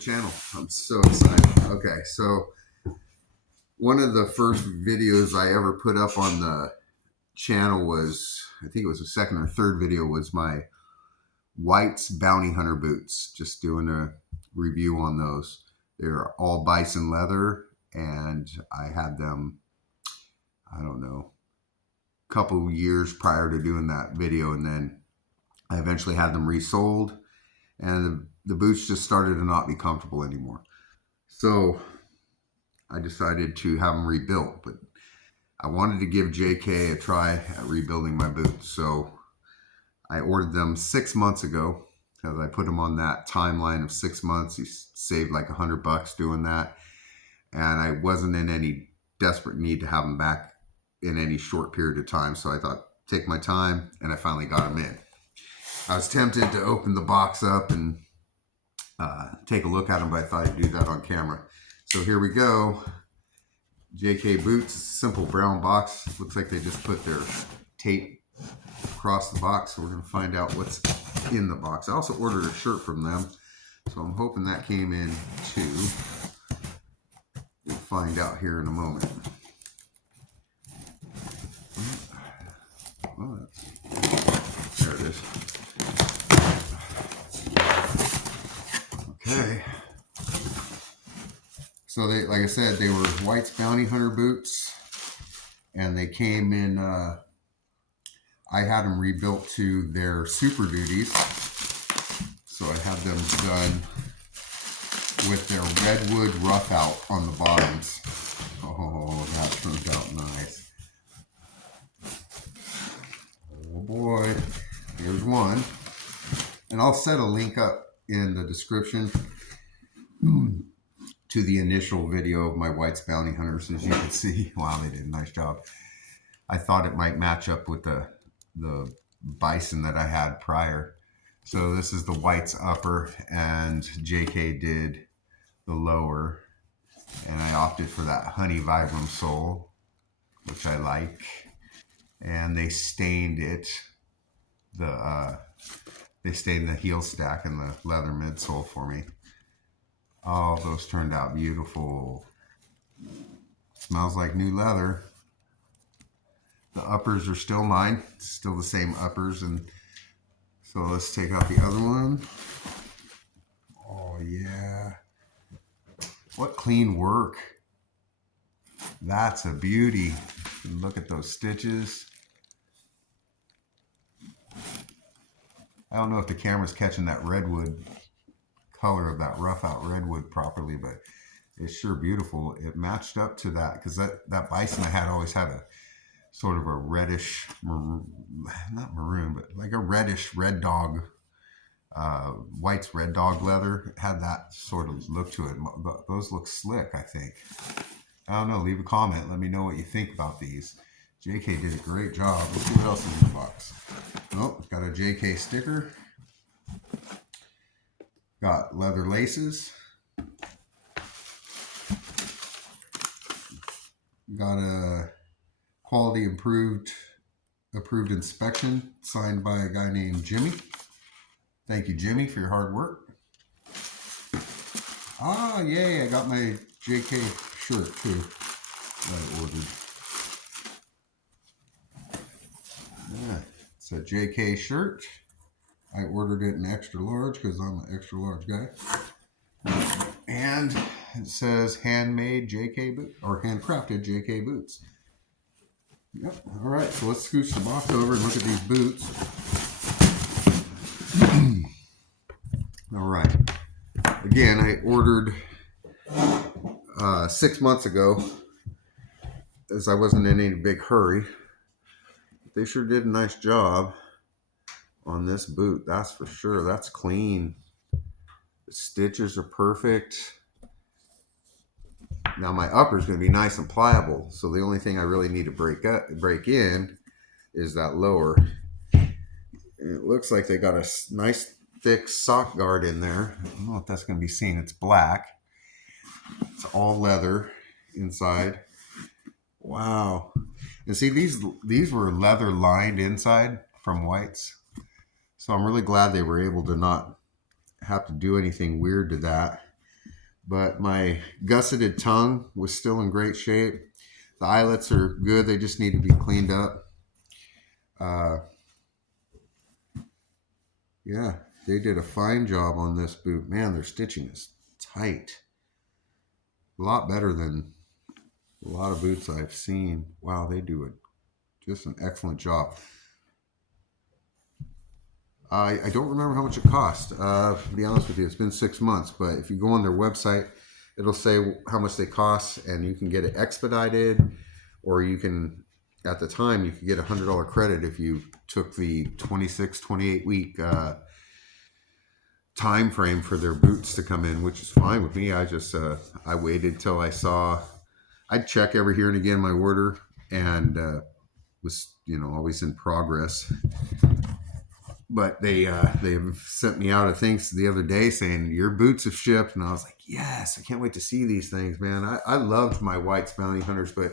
channel. I'm so excited. Okay, so one of the first videos I ever put up on the channel was, I think it was the second or third video, was my White's Bounty Hunter boots. Just doing a review on those. They're all bison leather, and I had them, I don't know, a couple years prior to doing that video, and then I eventually had them resold, and the boots just started to not be comfortable anymore. So I decided to have them rebuilt, but I wanted to give JK a try at rebuilding my boots. So I ordered them 6 months ago because I put him on that timeline of 6 months. He saved like $100 doing that. And I wasn't in any desperate need to have them back in any short period of time. So I thought, take my time, and I finally got them in. I was tempted to open the box up and take a look at them, but I thought I'd do that on camera. So here we go. JK boots, simple brown box. Looks like they just put their tape across the box. So we're going to find out what's in the box. I also ordered a shirt from them, so I'm hoping that came in too. We'll find out here in a moment. Oh, there it is. Okay. So they, like I said, they were White's Bounty Hunter boots, and they came in, I had them rebuilt to their Super Duties. So I had them done with their redwood rough out on the bottoms. Oh, that turned out nice. Oh boy, here's one. And I'll set a link up in the description to the initial video of my White's Bounty Hunters. As you can see, wow, they did a nice job. I thought it might match up with the bison that I had prior. So this is the White's upper, and JK did the lower, and I opted for that honey vibram sole, which I like. And they stained it, they stained the heel stack and the leather midsole for me. Oh, those turned out beautiful. Smells like new leather. The uppers are still mine. Still the same uppers. And so let's take out the other one. Oh, yeah. What clean work. That's a beauty. Look at those stitches. I don't know if the camera's catching that redwood color of that rough out redwood properly, but it's sure beautiful. It matched up to that, because that bison I had always had a sort of a reddish maroon, not maroon, but like a reddish red dog, White's red dog leather. It had that sort of look to it. Those look slick, I think. I don't know, leave a comment, let me know what you think about these. JK did a great job. Let's see what else is in the box. Oh, it's got a JK sticker. Got leather laces. Got a quality approved inspection signed by a guy named Jimmy. Thank you, Jimmy, for your hard work. Ah, yay, I got my JK shirt too that I ordered. Yeah, it's a JK shirt. I ordered it in extra large because I'm an extra large guy. And it says handmade JK boot, or handcrafted JK boots. Yep. All right. So let's scooch the box over and look at these boots. All right. Again, I ordered 6 months ago, as I wasn't in any big hurry. They sure did a nice job on this boot, that's for sure. That's clean. The stitches are perfect. Now my upper is going to be nice and pliable, so the only thing I really need to break in is that lower. And it looks like they got a nice thick sock guard in there. I don't know if that's going to be seen. It's black. It's all leather inside. Wow. And see, these were leather lined inside from White's. So I'm really glad they were able to not have to do anything weird to that. but my gusseted tongue was still in great shape. The eyelets are good. They just need to be cleaned up. Uh, yeah, they did a fine job on this boot. Man, their stitching is tight. A lot better than a lot of boots I've seen. Wow, they do just an excellent job. I don't remember how much it cost. To be honest with you, it's been 6 months. But if you go on their website, it'll say how much they cost, and you can get it expedited, or you can, at the time, you could get $100 credit if you took the 26, 28 week time frame for their boots to come in, which is fine with me. I waited till I saw. I'd check every here and again my order, and was always in progress. But they sent me out a things the other day saying your boots have shipped, and I was like, yes, I can't wait to see these things, man. I loved my White's Bounty Hunters, but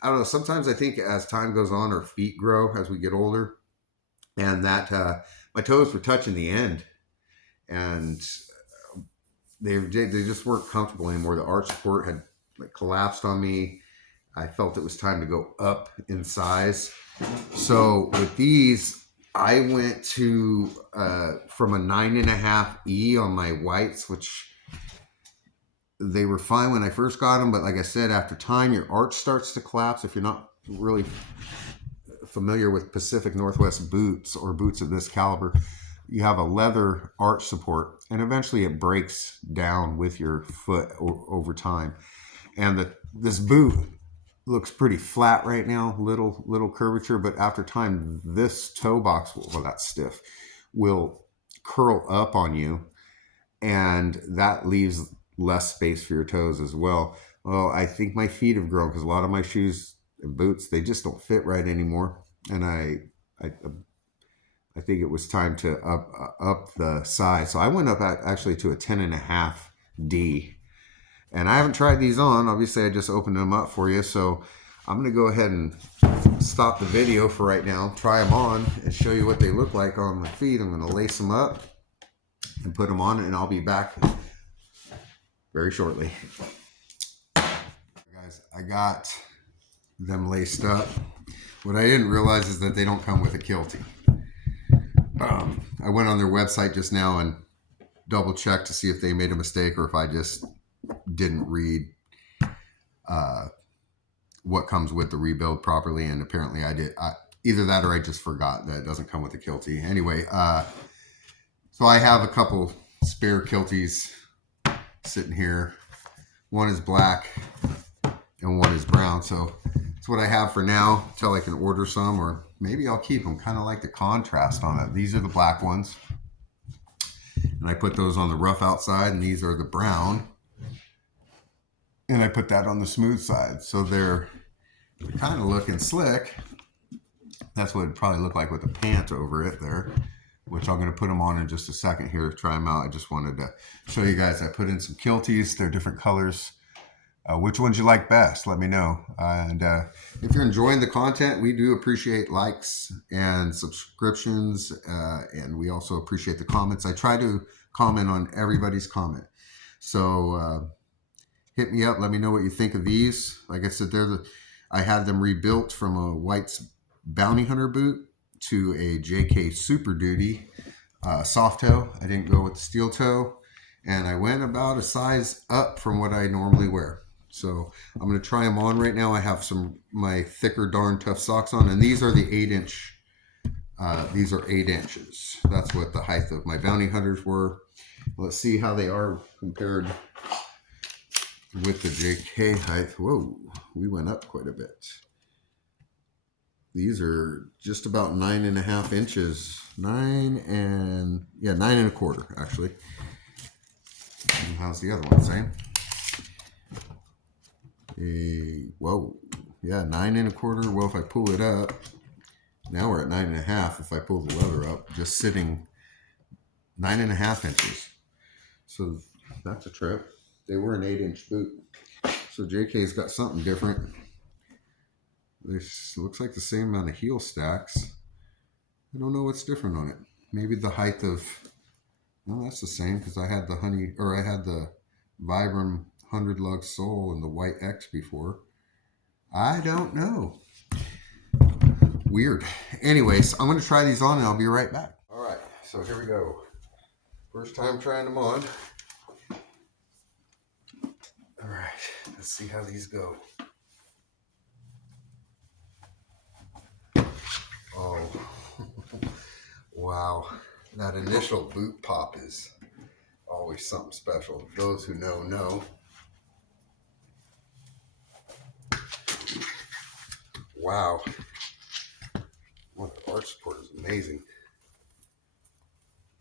I don't know. Sometimes I think as time goes on, our feet grow as we get older, and that my toes were touching the end, and they just weren't comfortable anymore. The arch support had collapsed on me. I felt it was time to go up in size. So with these, I went to from a 9.5 E on my whites, which they were fine when I first got them. But like I said, after time, your arch starts to collapse. If you're not really familiar with Pacific Northwest boots or boots of this caliber, you have a leather arch support, and eventually it breaks down with your foot over time. And this boot looks pretty flat right now, little curvature, but after time, this toe box, well, that's stiff, will curl up on you, and that leaves less space for your toes as well. Well, I think my feet have grown because a lot of my shoes and boots, they just don't fit right anymore, and I think it was time to up the size. So I went up actually to a 10.5 D. And I haven't tried these on. Obviously, I just opened them up for you. So I'm going to go ahead and stop the video for right now, try them on, and show you what they look like on my feet. I'm going to lace them up and put them on, and I'll be back very shortly. Guys, I got them laced up. What I didn't realize is that they don't come with a kiltie. I went on their website just now and double checked to see if they made a mistake or if I just didn't read what comes with the rebuild properly, and apparently I did. Either that or I just forgot that it doesn't come with a kiltie. Anyway, so I have a couple spare kilties sitting here. One is black and one is brown, so that's what I have for now until I can order some, or maybe I'll keep them. Kind of like the contrast on it. These are the black ones, and I put those on the rough outside, and these are the brown, and I put that on the smooth side. So they're kind of looking slick. That's what it'd probably look like with the pant over it there, which I'm going to put them on in just a second here to try them out. I just wanted to show you guys. I put in some kilties. They're different colors. Which ones you like best, let me know. And if you're enjoying the content, we do appreciate likes and subscriptions, and we also appreciate the comments. I try to comment on everybody's comment. So hit me up. Let me know what you think of these. Like I said, I had them rebuilt from a White's Bounty Hunter boot to a JK Super Duty soft toe. I didn't go with the steel toe, and I went about a size up from what I normally wear. So I'm going to try them on right now. I have my thicker Darn Tough socks on, and these are the 8-inch. These are 8 inches. That's what the height of my Bounty Hunters were. Let's see how they are compared with the JK height. Whoa, we went up quite a bit. These are just about 9.5 inches. 9.25 actually. And how's the other one, Sam? Whoa, yeah, 9.25. Well, if I pull it up, now we're at 9.5. If I pull the leather up, just sitting 9.5 inches. So that's a trip. They were an 8-inch boot. So JK's got something different. This looks like the same amount of heel stacks. I don't know what's different on it. Maybe the height of. No, that's the same because I had the Vibram 100 Lux Soul and the White X before. I don't know. Weird. Anyways, I'm going to try these on and I'll be right back. All right, so here we go. First time trying them on. All right, let's see how these go. Oh, wow. That initial boot pop is always something special. Those who know, know. Wow. Well, the arch support is amazing.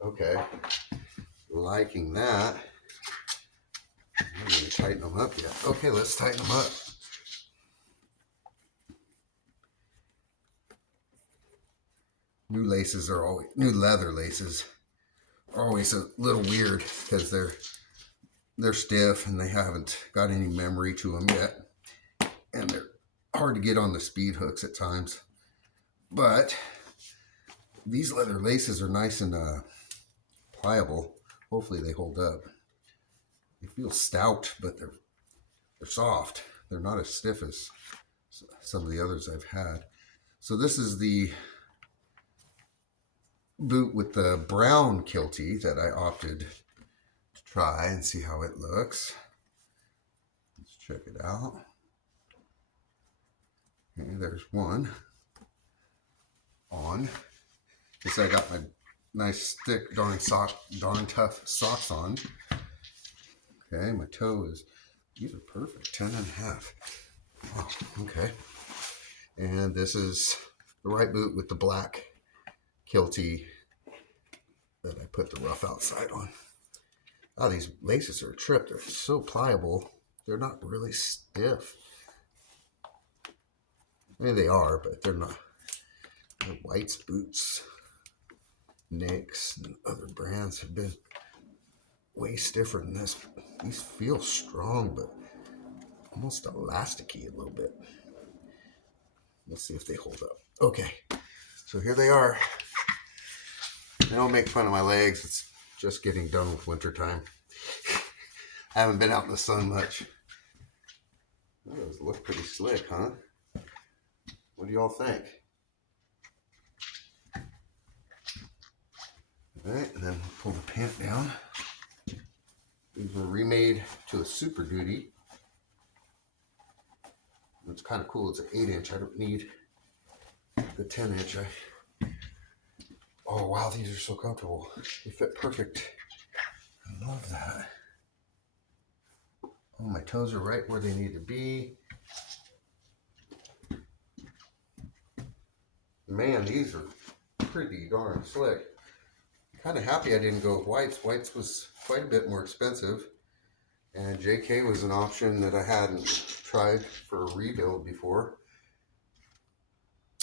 Okay. Liking that. I'm not going to tighten them up yet. Okay, let's tighten them up. New leather laces are always a little weird because they're stiff and they haven't got any memory to them yet, and they're hard to get on the speed hooks at times. But these leather laces are nice and pliable. Hopefully they hold up. They feel stout, but they're soft. They're not as stiff as some of the others I've had. So this is the boot with the brown kiltie that I opted to try and see how it looks. Let's check it out. Okay, there's one on. Guess I got my nice thick darn tough socks on. Okay, my toe is, these are perfect, 10.5. Oh, okay. And this is the right boot with the black kiltie that I put the rough outside on. Oh, these laces are a trip. They're so pliable. They're not really stiff. I mean, they are, but they're not. The White's boots, Nick's, and other brands have been way stiffer than this. These feel strong, but almost elasticy a little bit. Let's see if they hold up. Okay, so here they are. They don't make fun of my legs. It's just getting done with winter time. I haven't been out in the sun much. Those look pretty slick, huh? What do y'all think? All right, and then pull the pant down. These were remade to a Super Duty. It's kind of cool. It's an 8-inch. I don't need the 10-inch. Oh, wow, these are so comfortable. They fit perfect. I love that. Oh, my toes are right where they need to be. Man, these are pretty darn slick. Kind of happy I didn't go with Whites. Whites was quite a bit more expensive. And JK was an option that I hadn't tried for a rebuild before.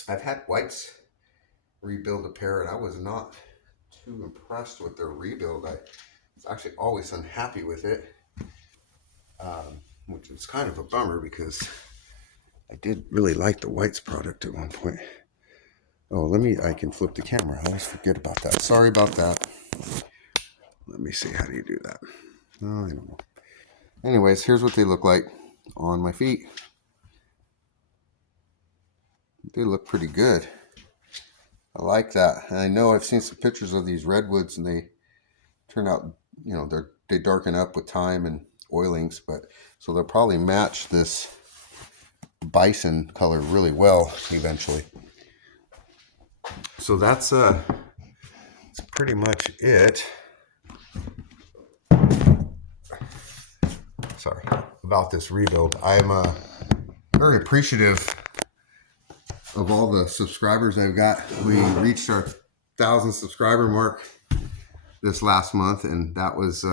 I've had Whites rebuild a pair and I was not too impressed with their rebuild. I was actually always unhappy with it, which is kind of a bummer because I did really like the Whites product at one point. Oh, I can flip the camera. I always forget about that. Sorry about that. Let me see, how do you do that? Oh, I don't know. Anyways, here's what they look like on my feet. They look pretty good. I like that. And I know I've seen some pictures of these redwoods and they turn out, you know, they darken up with time and oilings, but so they'll probably match this bison color really well eventually. So that's pretty much it. Sorry about this rebuild. I'm very appreciative of all the subscribers I've got. We reached our 1,000 subscriber mark this last month, and that was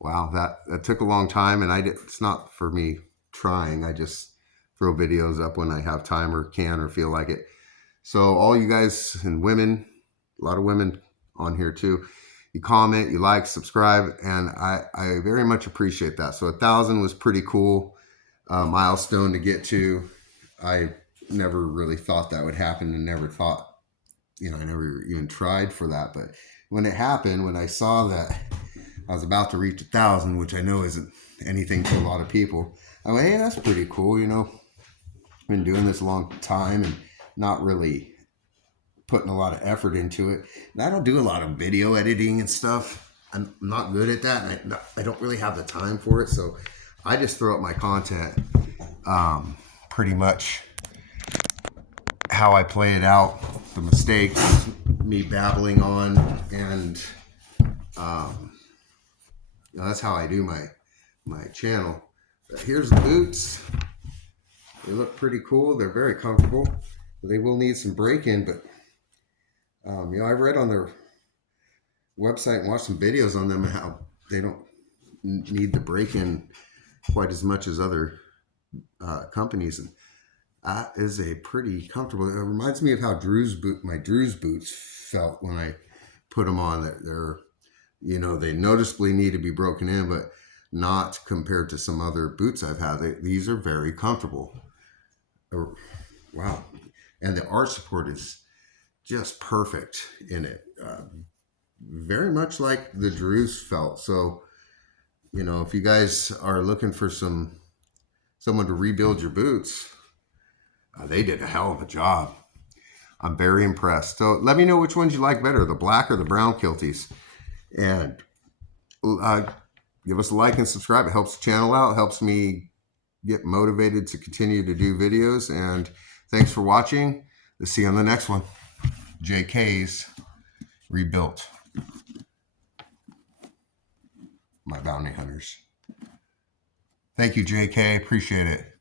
wow, that took a long time, and it's not for me trying. I just throw videos up when I have time or can or feel like it. So all you guys and women, a lot of women on here too, you comment, you like, subscribe, and I very much appreciate that. So 1,000 was pretty cool milestone to get to. I never really thought that would happen and never thought, you know, I never even tried for that. But when it happened, when I saw that I was about to reach 1,000, which I know isn't anything to a lot of people. I went, hey, that's pretty cool. You know, been doing this a long time and not really putting a lot of effort into it. And I don't do a lot of video editing and stuff. I'm not good at that. And I don't really have the time for it. So I just throw up my content pretty much how I play it out, the mistakes, me babbling on, and that's how I do my channel. But here's the boots. They look pretty cool. They're very comfortable. They will need some break-in, but you know, I've read on their website and watched some videos on them and how they don't need the break-in quite as much as other companies, and that is a pretty comfortable. It reminds me of how my Drew's boots felt when I put them on. They're, you know, they noticeably need to be broken in, but not compared to some other boots I've had. These are very comfortable. Wow. And the arch support is just perfect in it. Very much like the Drew's felt. So, you know, if you guys are looking for someone to rebuild your boots, they did a hell of a job. I'm very impressed. So let me know which ones you like better, the black or the brown kilties. And give us a like and subscribe. It helps the channel out. It helps me get motivated to continue to do videos. And thanks for watching. We'll see you on the next one. JK's rebuilt. My bounty hunters. Thank you, JK. Appreciate it.